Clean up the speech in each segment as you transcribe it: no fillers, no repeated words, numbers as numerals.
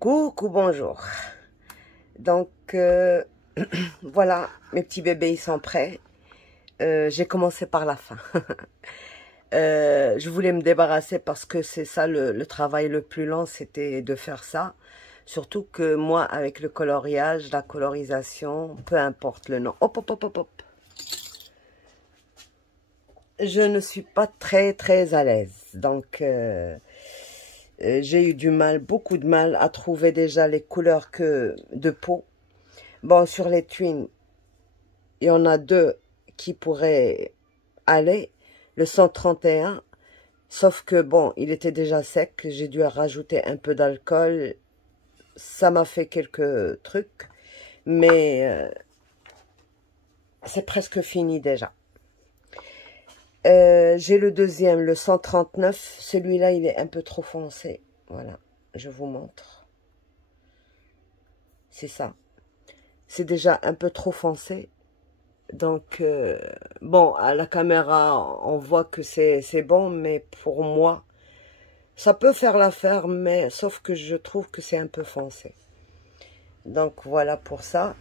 Coucou, bonjour. Donc, voilà, mes petits bébés, ils sont prêts. J'ai commencé par la fin. Je voulais me débarrasser parce que c'est ça le travail le plus lent, c'était de faire ça. Surtout que moi, avec le coloriage, la colorisation, peu importe le nom. Hop, hop, hop, hop, hop. Je ne suis pas très à l'aise. Donc, j'ai eu du mal, beaucoup de mal à trouver déjà les couleurs de peau. Bon, sur les twins, il y en a deux qui pourraient aller. Le 131, sauf que bon, il était déjà sec. J'ai dû rajouter un peu d'alcool. Ça m'a fait quelques trucs. Mais c'est presque fini déjà. J'ai le deuxième, le 139. Celui-là, il est un peu trop foncé. Voilà, je vous montre. C'est ça. C'est déjà un peu trop foncé. Donc, bon, à la caméra, on voit que c'est bon, mais pour moi, ça peut faire l'affaire, mais sauf que je trouve que c'est un peu foncé. Donc, voilà pour ça.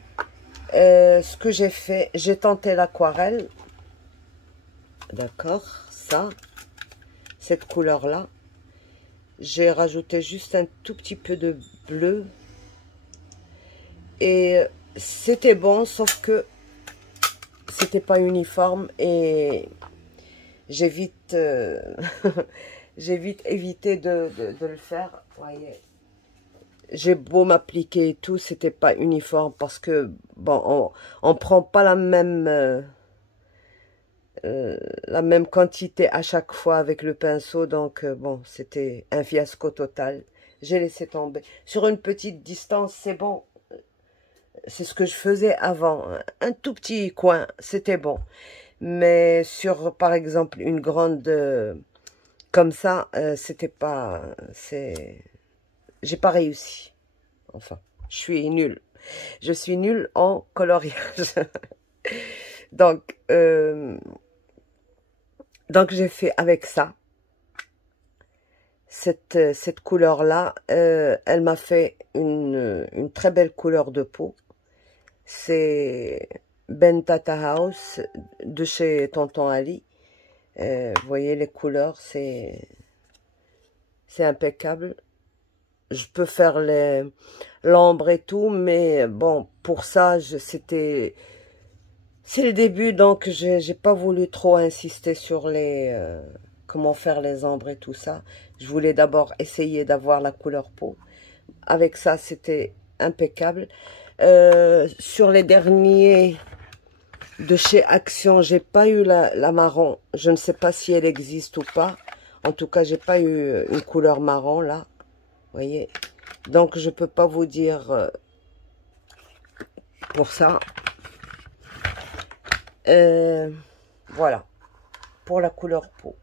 Ce que j'ai fait, j'ai tenté l'aquarelle. D'accord, ça, cette couleur-là. J'ai rajouté juste un tout petit peu de bleu. Et c'était bon, sauf que c'était pas uniforme et j'ai vite, j'ai vite évité de le faire. Voyez, j'ai beau m'appliquer et tout, c'était pas uniforme parce que bon, on prend pas la même quantité à chaque fois avec le pinceau, donc bon, c'était un fiasco total. J'ai laissé tomber. Sur une petite distance, c'est bon. C'est ce que je faisais avant. Un tout petit coin, c'était bon. Mais sur, par exemple, une grande comme ça, c'était pas... J'ai pas réussi. Enfin, je suis nulle. Je suis nulle en coloriage. Donc, j'ai fait avec ça. Cette couleur-là, elle m'a fait une très belle couleur de peau. C'est Bentata House de chez Tonton Ali. Vous voyez les couleurs, c'est impeccable. Je peux faire l'ombre et tout, mais bon, pour ça, c'est le début, donc j'ai pas voulu trop insister sur comment faire les ombres et tout ça. Je voulais d'abord essayer d'avoir la couleur peau. Avec ça, c'était impeccable. Sur les derniers de chez Action, j'ai pas eu la marron. Je ne sais pas si elle existe ou pas. En tout cas, j'ai pas eu une couleur marron là. Vous voyez. Donc, je peux pas vous dire pour ça. Voilà. Pour la couleur peau.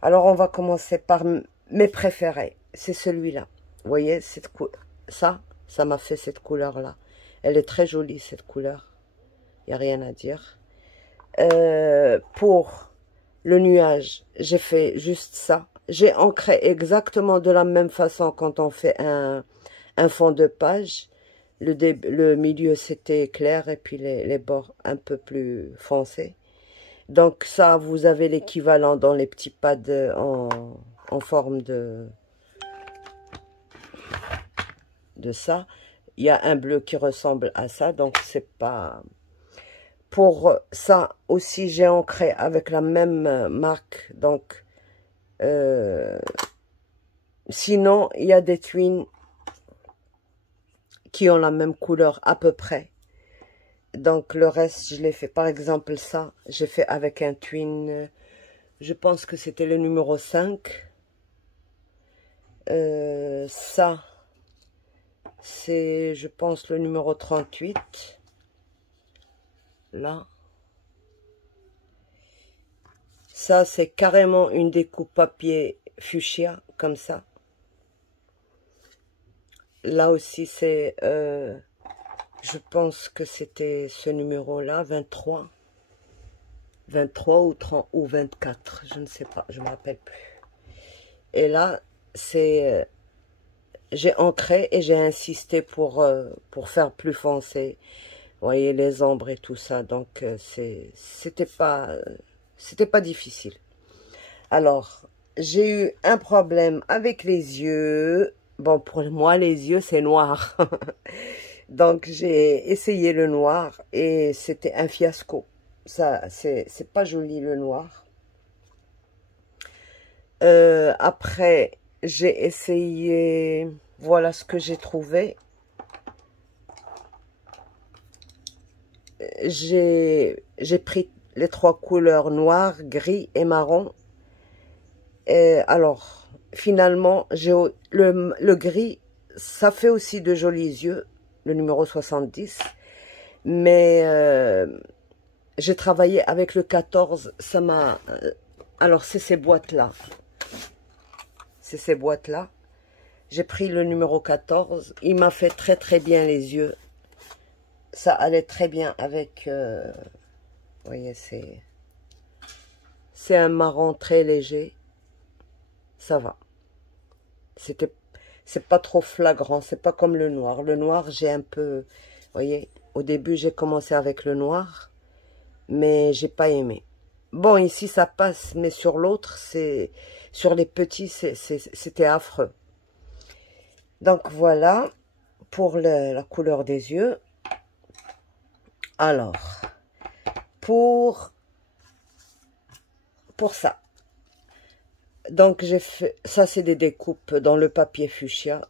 Alors, on va commencer par mes préférés. C'est celui-là. Vous voyez, ça m'a fait cette couleur-là. Elle est très jolie, cette couleur. Il n'y a rien à dire. Pour le nuage, j'ai fait juste ça. J'ai ancré exactement de la même façon quand on fait un fond de page. Le milieu, c'était clair et puis les bords un peu plus foncés. Donc ça, vous avez l'équivalent dans les petits pads en forme de ça. Il y a un bleu qui ressemble à ça, donc c'est pas... Pour ça aussi, j'ai ancré avec la même marque. Donc, sinon, il y a des twins qui ont la même couleur à peu près. Donc, le reste, je l'ai fait. Par exemple, ça, j'ai fait avec un twin. Je pense que c'était le numéro 5. Ça, c'est, je pense, le numéro 38. Là. Ça, c'est carrément une découpe papier fuchsia, comme ça. Là aussi, c'est, je pense que c'était ce numéro-là, 23. 23 ou 30 ou 24, je ne sais pas, je ne me rappelle plus. Et là, c'est j'ai ancré et j'ai insisté pour faire plus foncé. Vous voyez, les ombres et tout ça. Donc, c'était pas difficile. Alors, j'ai eu un problème avec les yeux. Bon, pour moi, les yeux, c'est noir. Donc, j'ai essayé le noir et c'était un fiasco. Ça, c'est pas joli, le noir. Après, j'ai essayé... Voilà ce que j'ai trouvé. J'ai pris les trois couleurs noir, gris et marron. Et alors, finalement, le gris, ça fait aussi de jolis yeux, le numéro 70. Mais j'ai travaillé avec le 14, ça m'a... alors, c'est ces boîtes-là. C'est ces boîtes-là. J'ai pris le numéro 14. Il m'a fait très très bien les yeux. Ça allait très bien avec... vous voyez, c'est un marron très léger. Ça va. C'est pas trop flagrant. C'est pas comme le noir. Le noir, j'ai un peu... Vous voyez, au début, j'ai commencé avec le noir. Mais j'ai pas aimé. Bon, ici, ça passe. Mais sur l'autre, sur les petits, c'était affreux. Donc, voilà. Pour la couleur des yeux. Alors, pour ça. Donc, j'ai fait... Ça, c'est des découpes dans le papier fuchsia.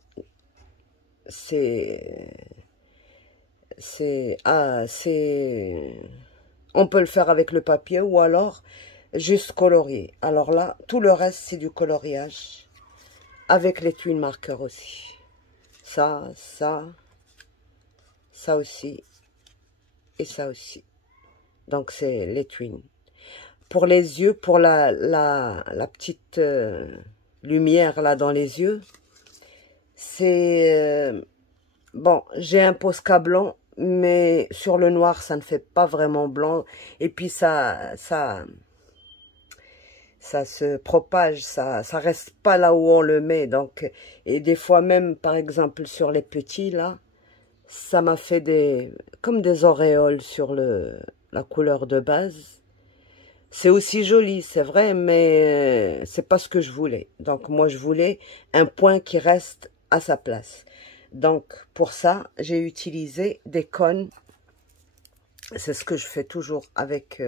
On peut le faire avec le papier ou alors juste colorier. Alors là, tout le reste, c'est du coloriage. Avec les twin markers aussi. Ça aussi. Et ça aussi. Donc, c'est les twins. Pour les yeux, pour la petite lumière là dans les yeux, c'est... bon, j'ai un Posca blanc, mais sur le noir, ça ne fait pas vraiment blanc. Et puis, ça se propage, ça reste pas là où on le met. Donc, et des fois même, par exemple, sur les petits, là, ça m'a fait comme des auréoles sur la couleur de base. C'est aussi joli, c'est vrai, mais c'est pas ce que je voulais. Donc, moi, je voulais un point qui reste à sa place. Donc, pour ça, j'ai utilisé des cônes. C'est ce que je fais toujours avec...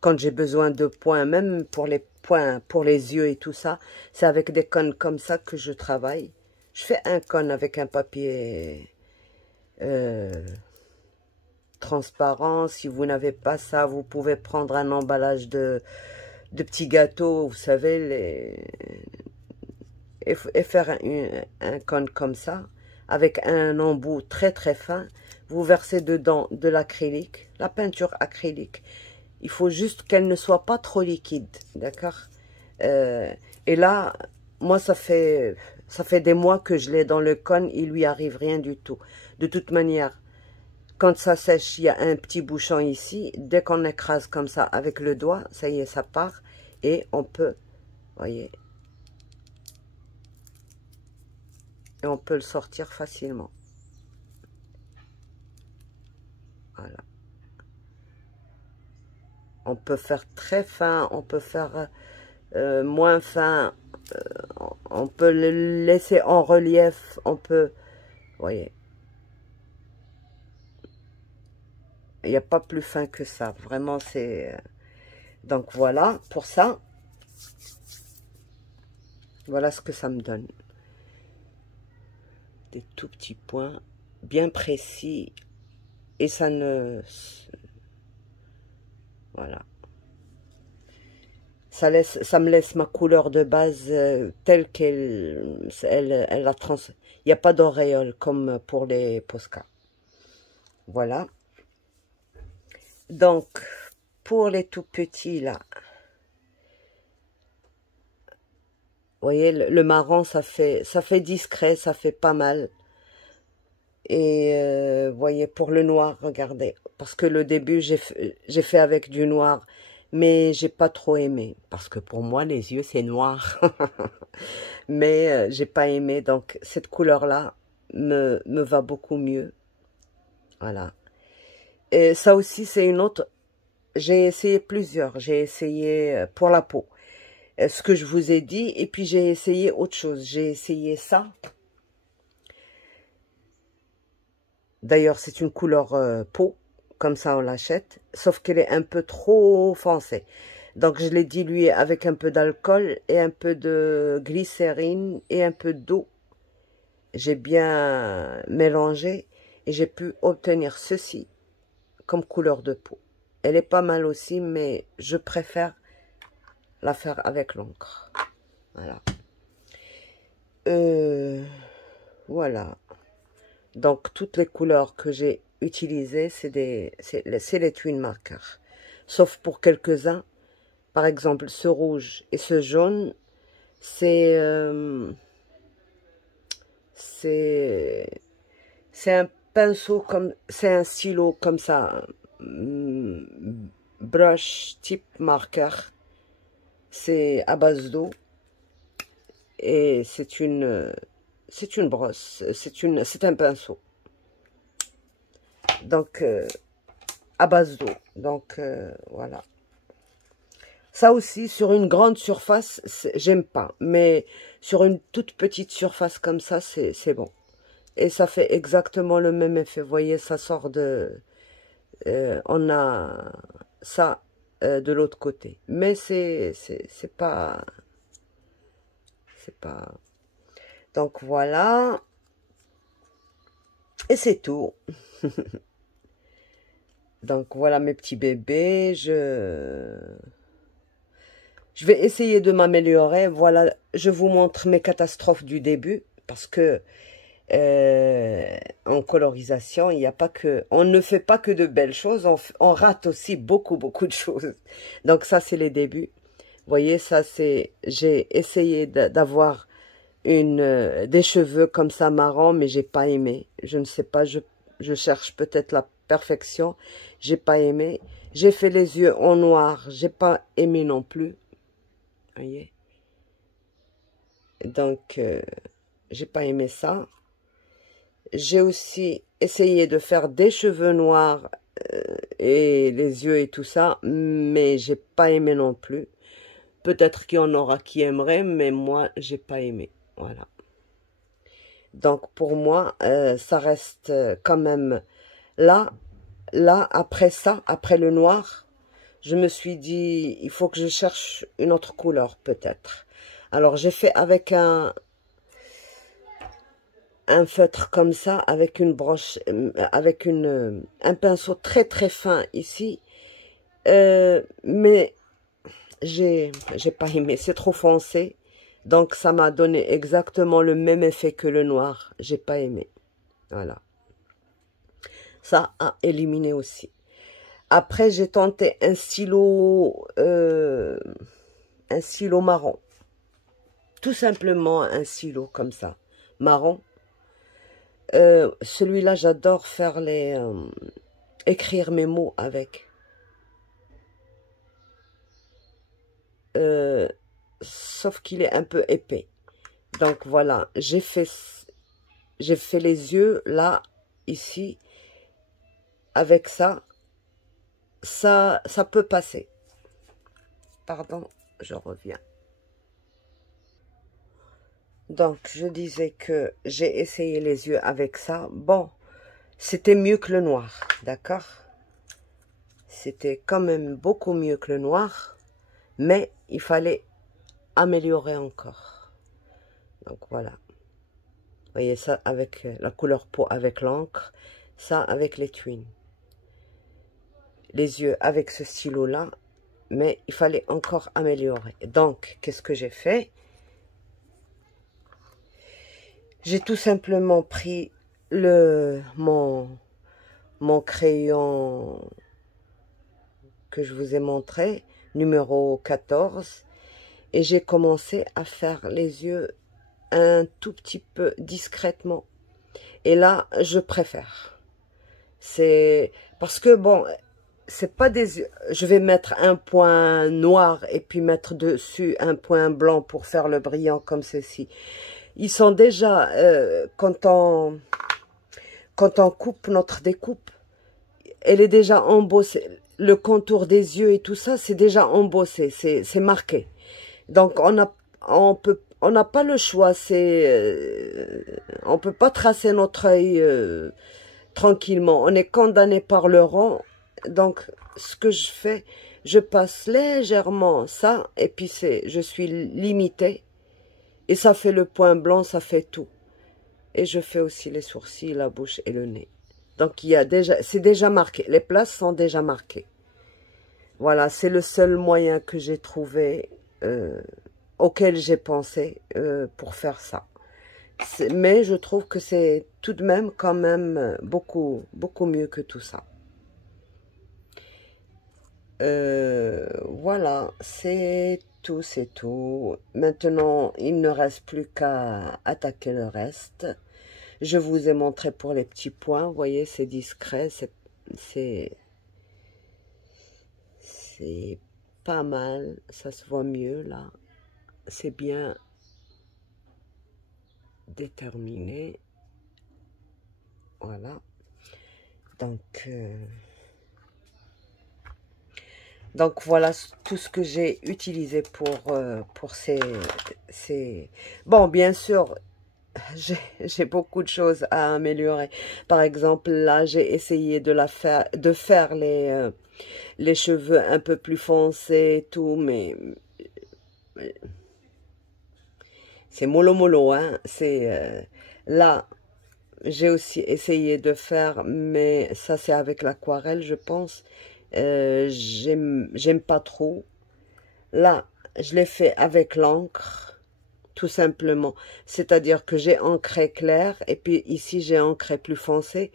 quand j'ai besoin de points, même pour les points, pour les yeux et tout ça. C'est avec des cônes comme ça que je travaille. Je fais un cône avec un papier... transparent. Si vous n'avez pas ça, vous pouvez prendre un emballage de petits gâteaux, vous savez, et faire un cône comme ça, avec un embout très très fin. Vous versez dedans de l'acrylique, la peinture acrylique. Il faut juste qu'elle ne soit pas trop liquide, d'accord? Et là, moi, ça fait des mois que je l'ai dans le cône, il lui arrive rien du tout. De toute manière, quand ça sèche, il y a un petit bouchon ici. Dès qu'on écrase comme ça avec le doigt, ça y est, ça part. Et on peut, voyez, et on peut le sortir facilement. Voilà. On peut faire très fin, on peut faire moins fin. On peut le laisser en relief. On peut, voyez. Il n'y a pas plus fin que ça. Vraiment, c'est... Donc, voilà, pour ça. Voilà ce que ça me donne. Des tout petits points, bien précis. Et ça ne... Voilà. Ça me laisse ma couleur de base telle qu'elle... Elle la trans... Il n'y a pas d'auréole comme pour les Posca. Voilà. Donc, pour les tout petits, là, vous voyez, le marron, ça fait discret, ça fait pas mal. Et vous voyez, pour le noir, regardez. Parce que le début, j'ai fait avec du noir. mais j'ai pas trop aimé, parce que pour moi, les yeux, c'est noir. Mais j'ai pas aimé, donc cette couleur-là me va beaucoup mieux. Voilà. Et ça aussi, c'est une autre. J'ai essayé plusieurs. J'ai essayé pour la peau, ce que je vous ai dit, et puis j'ai essayé autre chose. J'ai essayé ça. D'ailleurs, c'est une couleur peau, comme ça on l'achète, sauf qu'elle est un peu trop foncée. Donc, je l'ai diluée avec un peu d'alcool et un peu de glycérine et un peu d'eau. J'ai bien mélangé et j'ai pu obtenir ceci comme couleur de peau. Elle est pas mal aussi, mais je préfère la faire avec l'encre. Voilà. Voilà. Donc, toutes les couleurs que j'ai utilisées, c'est les twin markers. Sauf pour quelques-uns. Par exemple, ce rouge et ce jaune, c'est un pinceau comme, c'est un stylo comme ça, brush type marqueur. C'est à base d'eau et c'est une brosse, c'est un pinceau. Donc à base d'eau. Donc voilà. Ça aussi, sur une grande surface, j'aime pas. Mais sur une toute petite surface comme ça, c'est bon. Et ça fait exactement le même effet. Vous voyez, ça sort de... on a ça de l'autre côté. Mais c'est pas... C'est pas... Donc voilà. Et c'est tout. Donc voilà mes petits bébés. Je vais essayer de m'améliorer. Voilà, je vous montre mes catastrophes du début. Parce que en colorisation, il n'y a pas que... On ne fait pas que de belles choses. On rate aussi beaucoup de choses. Donc ça, c'est les débuts. Vous voyez, ça c'est... J'ai essayé d'avoir des cheveux comme ça marron, mais j'ai pas aimé. Je ne sais pas, je cherche peut-être la perfection. J'ai pas aimé. J'ai fait les yeux en noir. J'ai pas aimé non plus. Voyez. Donc, j'ai pas aimé ça. J'ai aussi essayé de faire des cheveux noirs et les yeux et tout ça, mais j'ai pas aimé non plus. Peut-être qu'il y en aura qui aimeraient, mais moi, j'ai pas aimé. Voilà. Donc, pour moi, ça reste quand même là, après ça, après le noir, je me suis dit, il faut que je cherche une autre couleur, peut-être. Alors, j'ai fait avec un feutre comme ça, avec une broche, avec un pinceau très fin ici. Mais j'ai pas aimé, c'est trop foncé. Donc, ça m'a donné exactement le même effet que le noir. J'ai pas aimé. Voilà. Ça a éliminé aussi. Après, j'ai tenté un stylo marron. Tout simplement un stylo comme ça, marron. Celui-là, j'adore faire écrire mes mots avec. Sauf qu'il est un peu épais. Donc voilà, j'ai fait les yeux là, ici, avec ça. Ça peut passer. Pardon, je reviens. Donc, je disais que j'ai essayé les yeux avec ça. Bon, c'était mieux que le noir, d'accord? C'était quand même beaucoup mieux que le noir, mais il fallait améliorer encore. Donc, voilà. Vous voyez ça avec la couleur peau avec l'encre, ça avec les twins. Les yeux avec ce stylo-là, mais il fallait encore améliorer. Donc, qu'est-ce que j'ai fait? J'ai tout simplement pris mon crayon que je vous ai montré, numéro 14, et j'ai commencé à faire les yeux un tout petit peu discrètement. Et là, je préfère. C'est parce que, bon, c'est pas des... Je vais mettre un point noir et puis mettre dessus un point blanc pour faire le brillant comme ceci. Ils sont déjà, quand on coupe notre découpe, elle est déjà embossée. Le contour des yeux et tout ça, c'est déjà embossé, c'est marqué. Donc on n'a pas le choix. On peut pas tracer notre œil tranquillement. On est condamné par le rang. Donc ce que je fais, je passe légèrement ça et puis je suis limitée. Et ça fait le point blanc, ça fait tout. Et je fais aussi les sourcils, la bouche et le nez. Donc, c'est déjà marqué. Les places sont déjà marquées. Voilà, c'est le seul moyen que j'ai trouvé, auquel j'ai pensé pour faire ça. Mais je trouve que c'est tout de même quand même beaucoup, beaucoup mieux que tout ça. Voilà, c'est tout, c'est tout. Maintenant, il ne reste plus qu'à attaquer le reste. Je vous ai montré pour les petits points, vous voyez, c'est discret, c'est pas mal, ça se voit mieux là. C'est bien déterminé. Voilà. Donc voilà tout ce que j'ai utilisé pour ces... Bon, bien sûr, j'ai beaucoup de choses à améliorer. Par exemple, là, j'ai essayé de faire les cheveux un peu plus foncés et tout, mais c'est mollo mollo, hein. Là, j'ai aussi essayé de faire, mais ça c'est avec l'aquarelle, je pense. J'aime pas trop. Là, je l'ai fait avec l'encre, tout simplement. C'est-à-dire que j'ai encré clair, et puis ici j'ai encré plus foncé.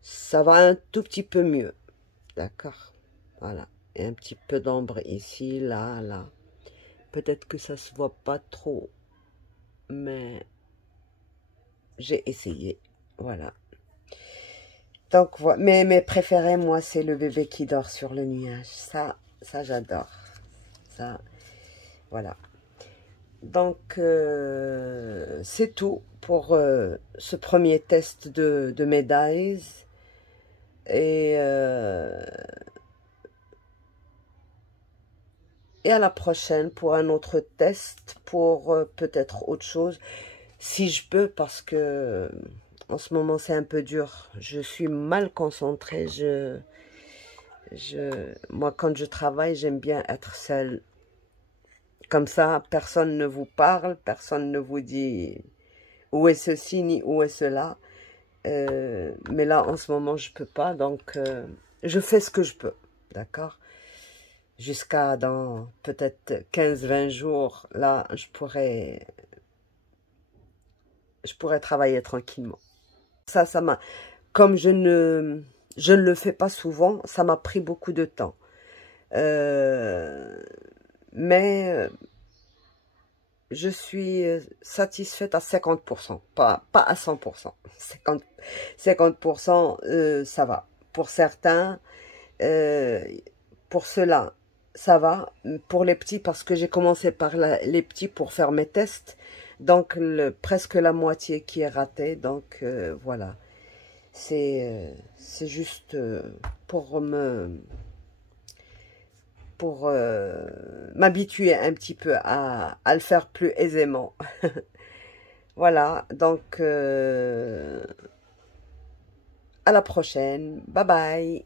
Ça va un tout petit peu mieux. D'accord? Voilà. Et un petit peu d'ombre ici, là, là. Peut-être que ça se voit pas trop, mais j'ai essayé. Voilà. Donc, voilà. Mais mes préférés, moi, c'est le bébé qui dort sur le nuage. Ça j'adore. Ça, voilà. Donc, c'est tout pour ce premier test de médailles. Et à la prochaine pour un autre test, pour peut-être autre chose, si je peux, parce que en ce moment c'est un peu dur. Je suis mal concentrée. Moi, quand je travaille, j'aime bien être seule. Comme ça, personne ne vous parle, personne ne vous dit où est ceci ni où est cela. Mais là, en ce moment, je peux pas, donc je fais ce que je peux, d'accord? Jusqu'à dans peut-être 15-20 jours, là, je pourrais travailler tranquillement. Ça m'a, comme je ne le fais pas souvent, ça m'a pris beaucoup de temps. Mais je suis satisfaite à 50%, pas à 100%. 50%, ça va. Pour certains, pour ceux-là, ça va. Pour les petits, parce que j'ai commencé par les petits pour faire mes tests, donc presque la moitié qui est ratée. Donc voilà, c'est juste pour m'habituer un petit peu à le faire plus aisément. Voilà, donc à la prochaine. Bye bye.